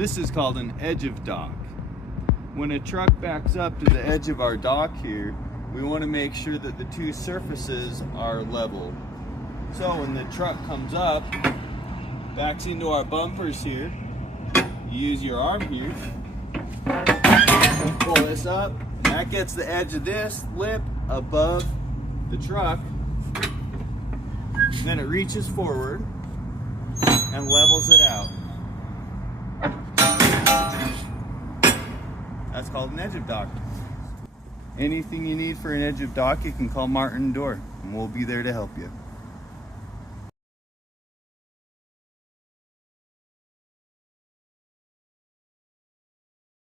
This is called an edge of dock. When a truck backs up to the edge of our dock here, we want to make sure that the two surfaces are level. So when the truck comes up, backs into our bumpers here, you use your arm here, pull this up, and that gets the edge of this lip above the truck. Then it reaches forward and levels it out. That's called an edge of dock. Anything you need for an edge of dock, you can call Martin Door, and we'll be there to help you.